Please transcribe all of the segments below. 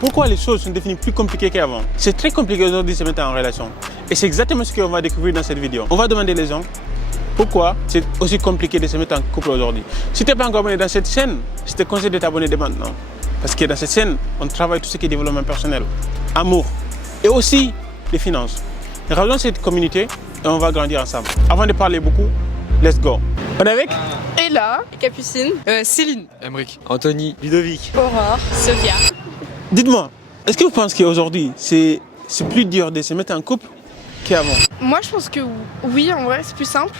Pourquoi les choses sont devenues plus compliquées qu'avant? C'est très compliqué aujourd'hui de se mettre en relation. Et c'est exactement ce qu'on va découvrir dans cette vidéo. On va demander les gens pourquoi c'est aussi compliqué de se mettre en couple aujourd'hui. Si tu n'es pas encore abonné dans cette chaîne, je te conseille de t'abonner dès maintenant. Parce que dans cette chaîne, on travaille tout ce qui est développement personnel, amour et aussi les finances. Rejoins cette communauté et on va grandir ensemble. Avant de parler beaucoup, let's go. On est avec Ella, Capucine, Céline, Emric, Anthony, Ludovic, Aurore, Sophia. Dites-moi, est-ce que vous pensez qu'aujourd'hui, c'est plus dur de se mettre en couple qu'avant? Moi je pense que oui, en vrai c'est plus simple.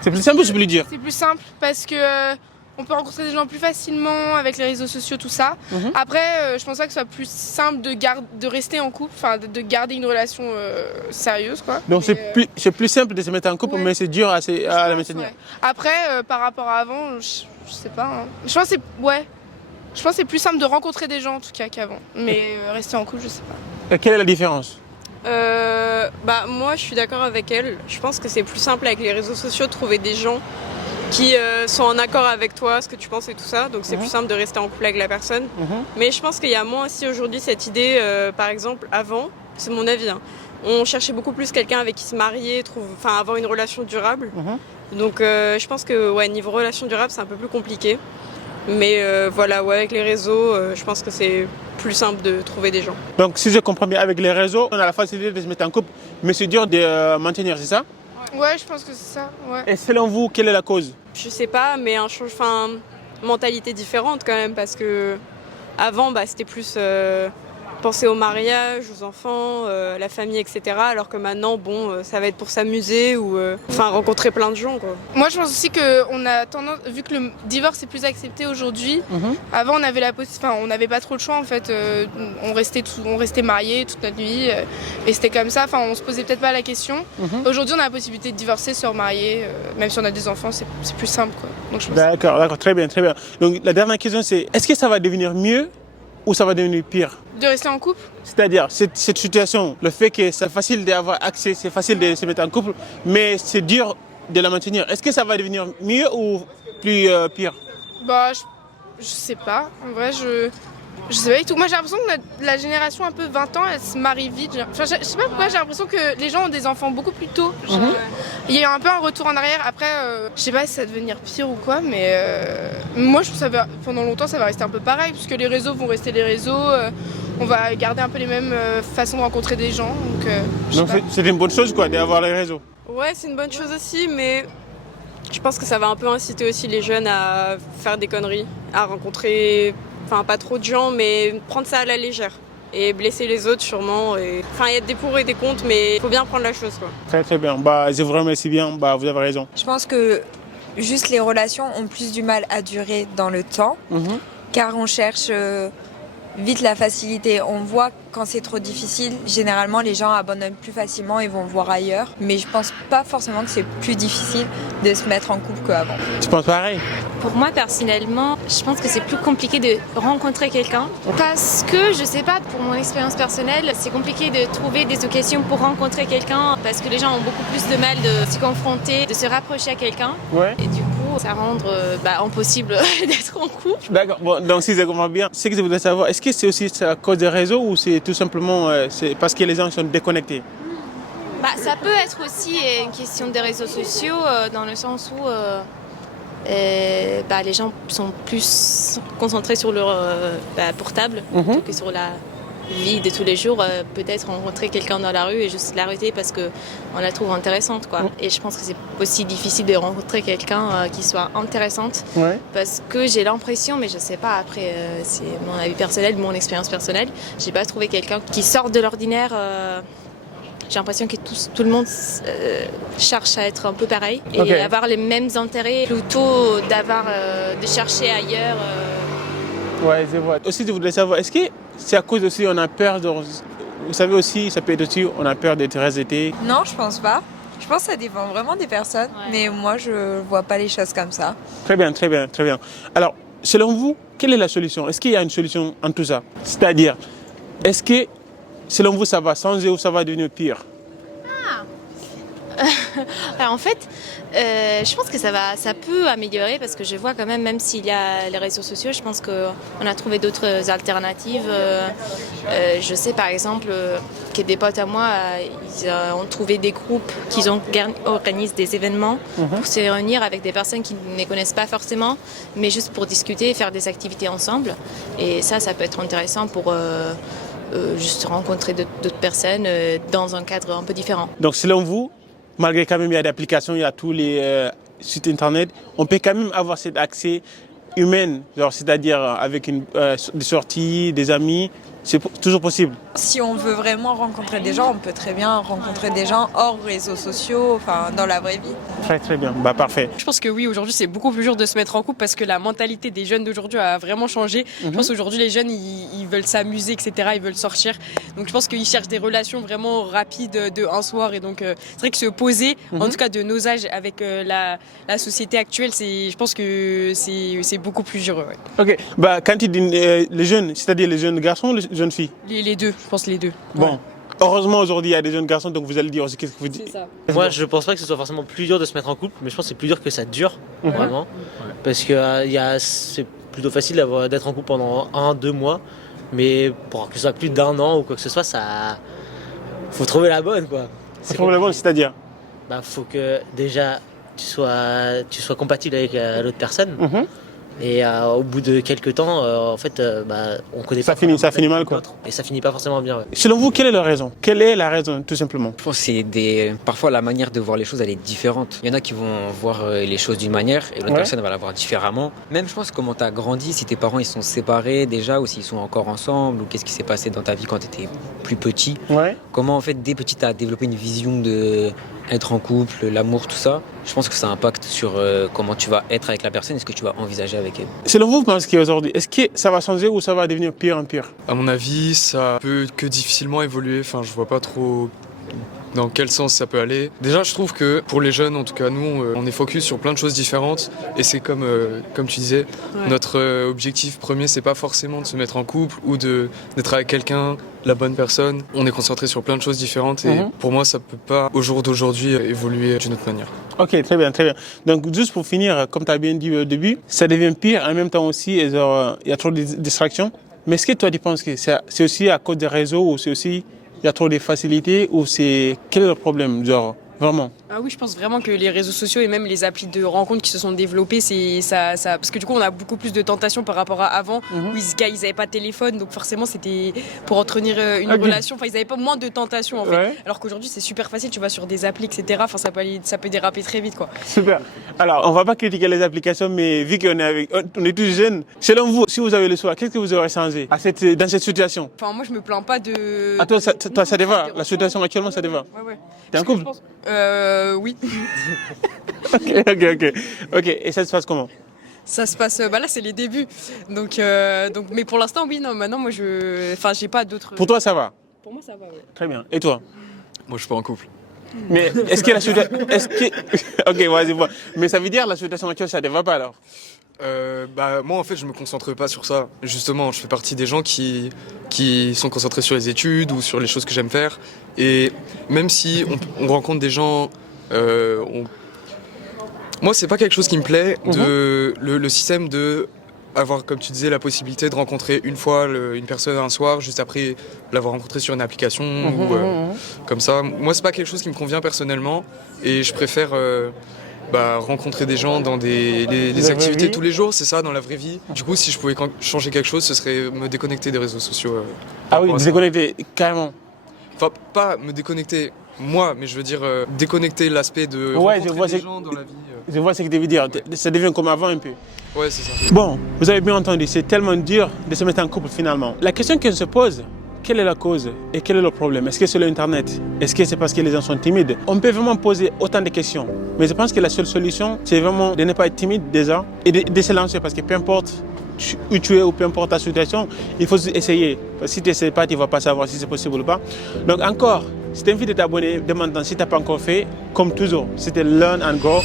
C'est plus simple ou c'est plus dur? C'est plus simple parce que on peut rencontrer des gens plus facilement avec les réseaux sociaux, tout ça. Après, je pense pas que ce soit plus simple de rester en couple, enfin de garder une relation sérieuse, quoi. Donc c'est plus simple de se mettre en couple, Ouais. mais c'est dur à la maintenir. Ouais. Après, par rapport à avant, je sais pas. Hein. Je pense que c'est plus simple de rencontrer des gens en tout cas qu'avant. Mais rester en couple, je sais pas. Et quelle est la différence? Moi je suis d'accord avec elle. Je pense que c'est plus simple avec les réseaux sociaux de trouver des gens qui sont en accord avec toi, ce que tu penses et tout ça. Donc c'est plus simple de rester en couple avec la personne. Mais je pense qu'il y a moins aussi aujourd'hui cette idée, par exemple, avant, c'est mon avis, hein, on cherchait beaucoup plus quelqu'un avec qui se marier, avoir une relation durable. Donc je pense que niveau relation durable c'est un peu plus compliqué. Mais avec les réseaux, je pense que c'est plus simple de trouver des gens. Donc si je comprends bien, avec les réseaux, on a la facilité de se mettre en couple, mais c'est dur de maintenir, c'est ça? Ouais, je pense que c'est ça. Ouais. Et selon vous, quelle est la cause? Je sais pas, mais mentalité différente quand même, parce que avant c'était plus penser au mariage, aux enfants, la famille, etc. Alors que maintenant, ça va être pour s'amuser ou rencontrer plein de gens, quoi. Moi, je pense aussi qu'on a tendance, vu que le divorce est plus accepté aujourd'hui, avant on avait on n'avait pas trop le choix en fait. On restait mariés toute notre vie et c'était comme ça. Enfin, on se posait peut-être pas la question. Aujourd'hui, on a la possibilité de divorcer, se remarier, même si on a des enfants, c'est plus simple, quoi. Donc, je pense D'accord, très bien, très bien. Donc la dernière question c'est, est-ce que ça va devenir mieux ou ça va devenir pire? de rester en couple. C'est-à-dire, cette situation, le fait que c'est facile d'avoir accès, c'est facile de se mettre en couple, mais c'est dur de la maintenir. Est-ce que ça va devenir mieux ou plus pire? Bah, je sais pas. En vrai, je sais pas du tout. Moi, j'ai l'impression que la génération un peu 20 ans, elle se marie vite. Je sais pas pourquoi, j'ai l'impression que les gens ont des enfants beaucoup plus tôt. Il y a un peu un retour en arrière. Après, je sais pas si ça va devenir pire ou quoi, mais moi, je trouve que pendant longtemps, ça va rester un peu pareil, puisque les réseaux vont rester les réseaux. On va garder un peu les mêmes façons de rencontrer des gens. Donc c'est une bonne chose quoi, d'avoir les réseaux. Ouais, c'est une bonne chose aussi, mais je pense que ça va un peu inciter aussi les jeunes à faire des conneries, à rencontrer, pas trop de gens, mais prendre ça à la légère et blesser les autres sûrement. Il y a des pour et des contre, mais il faut bien prendre la chose, quoi. Très très bien, je vous remercie bien, vous avez raison. Je pense que juste les relations ont plus du mal à durer dans le temps, car on cherche vite la facilité. On voit quand c'est trop difficile, généralement les gens abandonnent plus facilement et vont voir ailleurs. Mais je pense pas forcément que c'est plus difficile de se mettre en couple qu'avant. Tu penses pareil? Pour moi personnellement, je pense que c'est plus compliqué de rencontrer quelqu'un parce que, je sais pas, pour mon expérience personnelle, c'est compliqué de trouver des occasions pour rencontrer quelqu'un parce que les gens ont beaucoup plus de mal de se confronter, de se rapprocher à quelqu'un. Ouais. Et du coup, ça rend impossible d'être en couple. D'accord, donc si je comprends bien, ce que je voudrais savoir, est-ce que c'est aussi à cause des réseaux ou c'est tout simplement c'est parce que les gens sont déconnectés? Ça peut être aussi une question des réseaux sociaux dans le sens où les gens sont plus concentrés sur leur portable plutôt que sur la vie de tous les jours. Peut-être rencontrer quelqu'un dans la rue et juste l'arrêter parce qu'on la trouve intéressante, quoi. Et je pense que c'est aussi difficile de rencontrer quelqu'un qui soit intéressante parce que j'ai l'impression, mais je sais pas, après c'est mon avis personnel, mon expérience personnelle, j'ai pas trouvé quelqu'un qui sort de l'ordinaire. J'ai l'impression que tout le monde cherche à être un peu pareil et avoir les mêmes intérêts plutôt de chercher ailleurs. Ouais, je vois. Aussi, je voudrais savoir, est-ce que c'est à cause aussi on a peur de... Vous savez aussi, ça peut être aussi on a peur d'être rejeté? Non, je pense pas. Je pense que ça dépend vraiment des personnes, mais moi je vois pas les choses comme ça. Très bien, très bien, très bien. Alors, selon vous, quelle est la solution? Est-ce qu'il y a une solution en tout ça? C'est-à-dire, est-ce que selon vous ça va changer ou ça va devenir pire? Alors en fait, je pense que ça peut améliorer parce que je vois quand même s'il y a les réseaux sociaux, je pense qu'on a trouvé d'autres alternatives. Je sais par exemple que des potes à moi, ils ont trouvé des groupes qui organisent des événements pour se réunir avec des personnes qui ne les connaissent pas forcément, mais juste pour discuter et faire des activités ensemble. Et ça peut être intéressant pour juste rencontrer d'autres personnes dans un cadre un peu différent. Donc selon vous, malgré quand même il y a des applications, il y a tous les sites internet, on peut quand même avoir cet accès humain, c'est-à-dire avec des sorties, des amis, c'est toujours possible. Si on veut vraiment rencontrer des gens, on peut très bien rencontrer des gens hors réseaux sociaux, enfin dans la vraie vie. Très très bien, parfait. Je pense que oui, aujourd'hui c'est beaucoup plus dur de se mettre en couple parce que la mentalité des jeunes d'aujourd'hui a vraiment changé. Je pense qu'aujourd'hui les jeunes ils veulent s'amuser, etc. Ils veulent sortir. Donc je pense qu'ils cherchent des relations vraiment rapides de un soir. Et donc c'est vrai que se poser, en tout cas de nos âges avec la société actuelle, je pense que c'est beaucoup plus dur. Ouais. Ok, quand tu dis les jeunes, c'est-à-dire les jeunes garçons ou les jeunes filles? Les deux, je pense les deux. Bon. Ouais. Heureusement aujourd'hui il y a des jeunes garçons, donc vous allez dire aussi qu'est-ce que vous dites. C'est ça. Moi, je pense pas que ce soit forcément plus dur de se mettre en couple, mais je pense que c'est plus dur que ça dure, vraiment. Parce que c'est plutôt facile d'être en couple pendant 1-2 mois, mais pour que ce soit plus d'1 an ou quoi que ce soit, faut trouver la bonne, quoi. C'est probablement, c'est-à-dire Faut que déjà tu sois compatible avec l'autre personne. Et au bout de quelques temps, en fait, on connaît ça pas. Ça finit mal, quoi. Et ça finit pas forcément bien. Ouais. Selon vous, quelle est la raison? Quelle est la raison, tout simplement? Je pense que parfois la manière de voir les choses elle est différente. Il y en a qui vont voir les choses d'une manière et l'autre personne va la voir différemment. Même je pense comment tu as grandi, si tes parents ils sont séparés déjà ou s'ils sont encore ensemble ou qu'est-ce qui s'est passé dans ta vie quand tu étais plus petit. Comment en fait dès petit tu as développé une vision de être en couple, l'amour, tout ça. Je pense que ça impacte sur comment tu vas être avec la personne et ce que tu vas envisager avec elle. Selon vous, vous pensez qu'aujourd'hui, est-ce que ça va changer ou ça va devenir pire en pire? À mon avis, ça peut que difficilement évoluer. Enfin, je vois pas trop dans quel sens ça peut aller. Déjà, je trouve que pour les jeunes, en tout cas nous, on est focus sur plein de choses différentes. Et c'est comme tu disais, notre objectif premier, c'est pas forcément de se mettre en couple ou d'être avec quelqu'un, la bonne personne. On est concentré sur plein de choses différentes et pour moi, ça peut pas, au jour d'aujourd'hui, évoluer d'une autre manière. Ok, très bien, très bien. Donc, juste pour finir, comme tu as bien dit au début, ça devient pire. En même temps aussi, il y a trop de distractions. Mais est-ce que toi, tu penses que c'est aussi à cause des réseaux ou c'est aussi il y a trop de facilités ou c'est... Quel est le problème, vraiment? Ah oui, je pense vraiment que les réseaux sociaux et même les applis de rencontres qui se sont développées, c'est ça, parce que du coup on a beaucoup plus de tentations par rapport à avant où ils n'avaient pas de téléphone, donc forcément c'était pour entretenir une relation, enfin ils n'avaient pas moins de tentations en fait. Alors qu'aujourd'hui c'est super facile, tu vas sur des applis, etc. Enfin ça peut déraper très vite quoi. Super. Alors on va pas critiquer les applications, mais vu qu'on est tous jeunes, selon vous, si vous avez le choix, qu'est-ce que vous aurez changé dans cette situation? Enfin moi je me plains pas de. Ah toi ça te va? La situation actuellement ça te va? Ouais. T'es en couple? Oui. Ok. Et ça se passe comment? Ça se passe, là c'est les débuts. Donc, mais pour l'instant oui, non, maintenant moi j'ai pas d'autres. Pour toi ça va? Pour moi ça va, ouais. Très bien. Et toi? Moi, je suis pas en couple. Mais est-ce que la situation... Ok, vas-y, vois. Mais ça veut dire la situation actuelle ça ne va pas alors? Moi en fait je me concentre pas sur ça. Justement, je fais partie des gens qui sont concentrés sur les études ou sur les choses que j'aime faire. Et même si on rencontre des gens, moi c'est pas quelque chose qui me plaît le système de avoir, comme tu disais, la possibilité de rencontrer une fois une personne un soir, juste après l'avoir rencontrée sur une application ou comme ça. Moi c'est pas quelque chose qui me convient personnellement et je préfère rencontrer des gens dans les activités tous les jours, c'est ça, dans la vraie vie. Du coup, si je pouvais changer quelque chose, ce serait me déconnecter des réseaux sociaux. Ah oui, déconnecter, carrément. Enfin, pas me déconnecter moi, mais je veux dire déconnecter l'aspect de rencontrer des gens dans la vie. Je vois ce que tu veux dire, ça devient comme avant un peu. Ouais, c'est ça. Bon, vous avez bien entendu, c'est tellement dur de se mettre en couple finalement. La question qu'on se pose, quelle est la cause et quel est le problème? Est-ce que c'est l'Internet? Est-ce que c'est parce que les gens sont timides? On peut vraiment poser autant de questions. Mais je pense que la seule solution, c'est vraiment de ne pas être timide déjà et de se lancer parce que peu importe où tu es ou peu importe ta situation, il faut essayer. Parce que si tu n'essaies pas, tu ne vas pas savoir si c'est possible ou pas. Donc encore, je t'invite à t'abonner dès maintenant si tu n'as pas encore fait. Comme toujours, c'était Learn and Grow.